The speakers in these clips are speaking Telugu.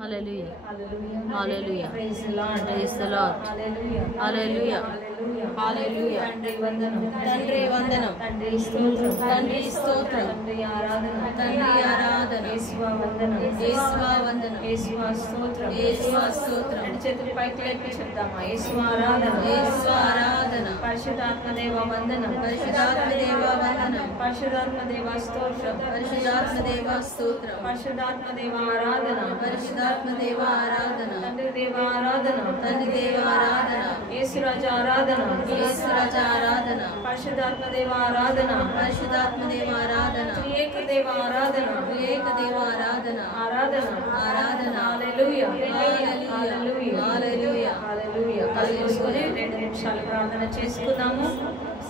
Hallelujah. Hallelujah. Hallelujah. Praise the Lord. Praise the Lord. Hallelujah. Hallelujah. Hallelujah. తండ్రి వందనం. తండ్రి వందనం. తండ్రి స్తోత్రం. తండ్రి స్తోత్రం. తండ్రి ఆరాధన. తండ్రి ఆరాధన. యేసువా వందనం. యేసువా వందనం. యేసువా స్తోత్రం. యేసువా స్తోత్రం. రెండు చేతులు పైకి లేపి చెప్తామా? యేసువా ఆరాధన. యేసువా ఆరాధన. పరిశుద్ధాత్మ దేవ వందనం. పరిశుద్ధాత్మ దేవ వందనం. పరిశుద్ధాత్మ దేవ స్తోత్రం. పరిశుద్ధాత్మ దేవ స్తోత్రం. పరిశుద్ధాత్మ దేవ ఆరాధన. పరిశుద్ధాత్మ దేవ ఆరాధన. తండ్రి దేవ ఆరాధన. తండ్రి దేవ ఆరాధన. యేసురాజ ఆరాధన. యేసురాజ ఆరాధన. పరిశుద్ధాత్మ దేవ ఆరాధన. పరిశుద్ధాత్మ దేవ ఆరాధన. త్రియేక దేవ ఆరాధన. త్రియేక దేవ ఆరాధన. ఆరాధన. ఆరాధన. హల్లెలూయా. హల్లెలూయా. హల్లెలూయా. హల్లెలూయా. కళ్ళు మూసుకొని 2 నిమిషాలు ప్రార్థన చేసుకుందాము.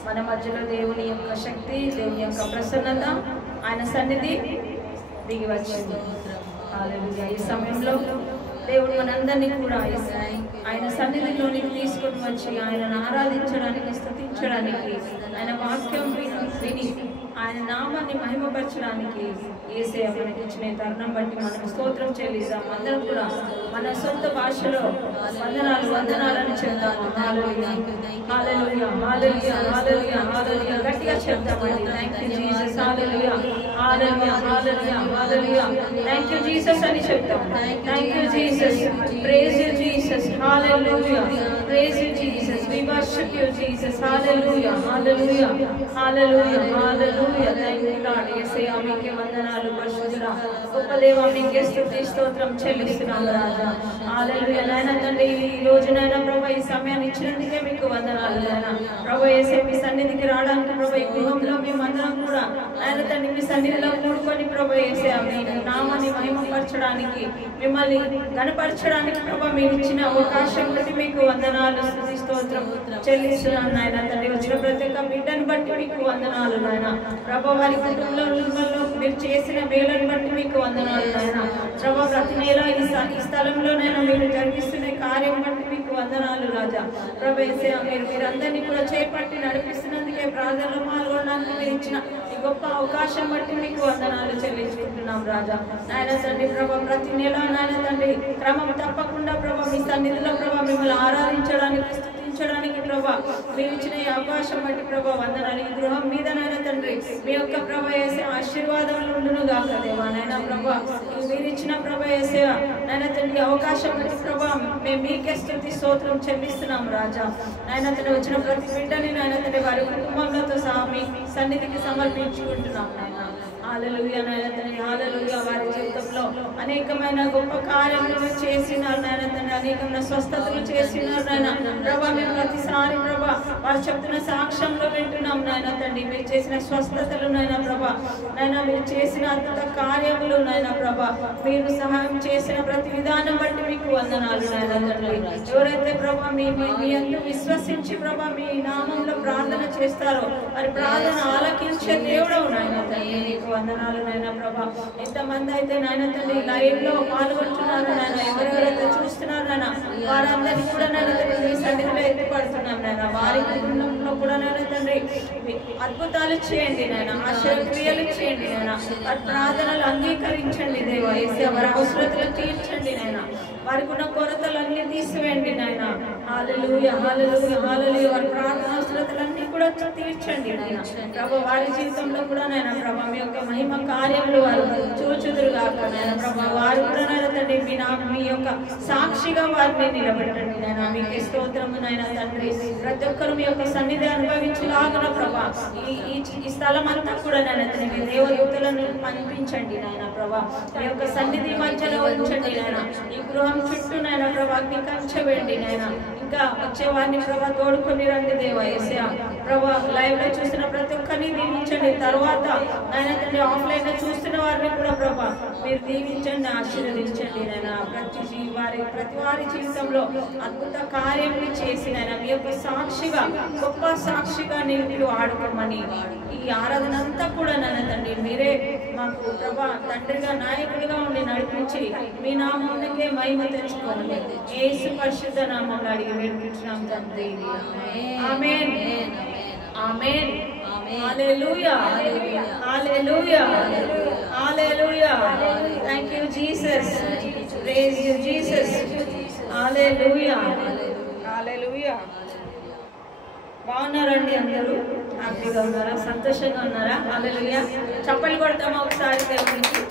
మన మధ్యలో దేవుని యొక్క శక్తి, దేవుని యొక్క ప్రసన్నత, ఆయన సన్నిధి దిగి వచ్చింది. హల్లెలూయా. ఈ సమయంలో దేవుడు మనందరినీ కూడా ఆయన సన్నిధిలోనికి తీసుకొని వచ్చి ఆయనను ఆరాధించడానికి, స్తుతించడానికి, ఆయన వాక్యం విని ఆయన నామాన్ని మహిమపరచడానికి యేసయ్య మనకి ఇచ్చిన తరుణం బట్టి మనం స్తోత్రం చెల్లిద్దాం. అందరం కూడా మన సొంత భాషలో వందనాలు వందనాలని చెప్తాము. హల్లెలూయా. హల్లెలూయా. హల్లెలూయా. హల్లెలూయా. హల్లెలూయా. గట్టిగా చెప్తామండి. Thank you Jesus. హల్లెలూయా. హల్లెలూయా. హల్లెలూయా. హల్లెలూయా. థాంక్యూ జీసస్ అని చెప్తాం. Thank you Jesus. Praise you Jesus. హల్లెలూయా. Praise you Jesus. We worship you Jesus. హల్లెలూయా. హల్లెలూయా. హల్లెలూయా. హల్లెలూయా. Thank you Lord. యేసయ్యా మీకే వందనాలు. పరిశుద్ధుడా గొప్ప దేవా మీకే స్తుతి స్తోత్రం చెల్లిస్తున్నాం రాజా. హల్లెలూయా. నాయన తండ్రి ఈ రోజునైనా ప్రభా ఈ సమయాన్ని ఇచ్చినందుకే మీకు వందనాలు నాయన. ప్రభా యేసయ్య మీ సన్నిధికి రావడానికి ప్రభా ఈ గృహంలో మేమందరం కూడా ఆయన తండ్రి మీ సన్నిధిలో కూడుకొని ప్రభా యేసయ్య మీ నామాన్ని మహిమపరచడానికి, మిమ్మల్ని గణపరచడానికి ప్రభా మీరు ఇచ్చిన అవకాశం బట్టి మీకు వందనాలు, స్తుతి స్తోత్రం చెల్లిస్తున్నాను నాయన తండ్రి. వచ్చిన ప్రతి ఒక్క బిడ్డను బట్టి మీకు వందనాలు నాయన. ప్రభా వారి కుటుంబంలో మీరు చేసిన మేలను బట్టి మీకు వందనాలు నాయన. ప్రభా ప్రతి నెల ఈ స్థలంలోనైనా మీరు జరిగిస్తున్న కార్యం బట్టి మీకు వందనాలు రాజా. ప్రభా యేసయ్య మీరందరినీ కూడా చేపట్టి నడిపిస్తున్నందుకే, ప్రార్థనలో పాల్గొనడానికి మీరు ఇచ్చిన ఈ గొప్ప అవకాశం బట్టి మీకు వందనాలు చెల్లించుకుంటున్నాం రాజా. నాయన తండ్రి ప్రభా ప్రతి నెల నాయన తండ్రి క్రమం తప్పకుండా ప్రభా మీ సన్నిధిలో ప్రభా మిమ్మల్ని ఆరాధించడానికి, స్తుతించడానికి ప్రభా మీరు ఇచ్చిన ఈ అవకాశం బట్టి ప్రభా వందనాలు. ఈ గృహం మీద నాయన తండ్రి మీ యొక్క ప్రభా యేసే ఆశీర్వాదములు ఉండును గాక దేవా. నాయన ప్రభా మీరు ఇచ్చిన ప్రభా యేసే నాయన తండ్రి అవకాశం బట్టి ప్రభా మేము మీకే స్తుతి స్తోత్రం చెల్లిస్తున్నాం రాజా. నాయన తండ్రి వచ్చిన ప్రతి బిడ్డని నాయన తండ్రి వారి కుటుంబంతో సహా మీ సన్నిధికి సమర్పించుకుంటున్నాం నాయన. హల్లెలూయా. నాయన తండ్రి హల్లెలూయా. వారి జీవితంలో అనేకమైన గొప్ప కార్యములు చేసినారు నాయన తండ్రి, అనేకమైన స్వస్థతలు చేసినారు నాయన ప్రభా. మేము ప్రతిసారి ప్రభా వారు చెప్తున్న సాక్ష్యంలో వింటున్నాం నాయన తండ్రి. మీరు చేసిన స్వస్థతలు నాయన ప్రభా, నాయన మీరు చేసిన అద్భుత కార్యములు నాయన ప్రభా, మీరు సహాయం చేసిన ప్రతి విధానం బట్టి మీకు వందనాలు నాయన తండ్రి. ఎవరైతే ప్రభా మీ యందు విశ్వసించి ప్రభా మీ నామంలో ప్రార్థన చేస్తారో వారి ప్రార్థన ఆలకించే దేవుడవు నాయన తండ్రి. నీకు వందనాలు నాయన ప్రభా. ఎంతమంది అయితే నాయన తండ్రి లైవ్ లో పాల్గొంటున్నారు నాయన, ఎవరెవరైతే చూస్తున్నారు నాయన వారందరినీ కూడా నాయన తండ్రి మీ సన్నిధిలో ఎత్తిపడుతున్నాం నాయన. వారి కుటుంబంలో కూడా నాయన తండ్రి అద్భుతాలు చేయండి నాయన, ఆశ్చర్యక్రియలు చేయండి నాయన. వారి ప్రార్థనలు అంగీకరించండి దేవా. యేసయ్య వారి అవసరతలు తీర్చండి నాయన. వారికి ఉన్న కొరతలన్నీ తీసివేయండి నాయన. హల్లెలూయా. హల్లెలూయా. హల్లెలూయా. వారి ప్రార్థన అవసరతలన్నీ కూడా తీర్చండి నాయన ప్రభా. వారి జీవితంలో కూడా నాయన ప్రభా మీ యొక్క మహిమ కార్యములు వారు చూచుదురుగాక నాయన ప్రభా. వారు కూడా నాయన తండ్రి మీ యొక్క సాక్షిగా వారిని నిలబెట్టండి నాయన. మీకే స్తోత్రము నాయన తండ్రి. ప్రతి ఒక్కరు మీ యొక్క సన్నిధి అనుభవించలాగున ప్రభా ఈ స్థలం అంతా కూడా నాయన తండ్రి మీ దేవదూతలను పంపించండి నాయన ప్రభా. మీ యొక్క సన్నిధి మధ్యలో ఉంచండి నాయన. ఈ గృహం చుట్టూ నాయన ప్రభా అగ్ని కంచె వేయండి నాయన. ఇంకా వచ్చే వారిని ప్రభా తోడుకొని రండి దేవా. యేసయ్య ప్రభా లైవ్ లో చూసిన ప్రతి ఒక్కరిని దీవించండి. తర్వాత నాయన తండ్రి ఆఫ్లైన్ లో చూస్తున్న వారిని కూడా ప్రభా మీరు దీవించండి, ఆశీర్వదించండి నాయన. ప్రతి వారి జీవితంలో అద్భుత కార్యములు చేసి నాయన మీ యొక్క సాక్షిగా, గొప్ప సాక్షిగా నిలిపి వాడుకోమని ఈ ఆరాధన అంతా కూడా నాయన తండ్రి మీరే మాకు ప్రభా తండ్రిగా, నాయకుడిగా ఉండి నడిపించి మీ నామంకే మహిమ తెచ్చుకోండి. యేసు పరిశుద్ధ నామములో అడిగి వేడుకుంటున్నాం తండ్రి. ఆమేన్. ఆమేన్. హల్లెలూయా. హల్లెలూయా. హల్లెలూయా. Thank you Jesus. Praise you Jesus. హల్లెలూయా. హల్లెలూయా. బాగున్నారండి అందరూ? హ్యాపీగా ఉన్నారా? సంతోషంగా ఉన్నారా? హల్లెలూయా. చప్పట్లు కొడతామా ఒకసారి దేవునికి?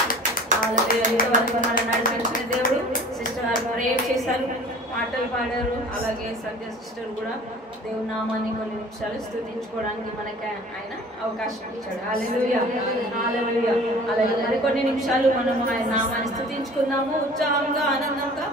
హల్లెలూయా. ఇంతవరకు మనం నడిపించిన దేవుడు. సిస్టర్ గారు ప్రేయర్ చేశారు, పాటలు పాడారు. అలాగే సంధ్య సిస్టర్ కూడా దేవుని నామాన్ని కొన్ని నిమిషాలు స్తుతించుకోవడానికి మనకి ఆయన అవకాశం ఇచ్చాడు. హల్లెలూయా. హల్లెలూయా. అలాగే మరికొన్ని నిమిషాలు మనం ఆయన నామాన్ని స్తుతించుకుందాము ఉత్సాహంగా, ఆనందంగా,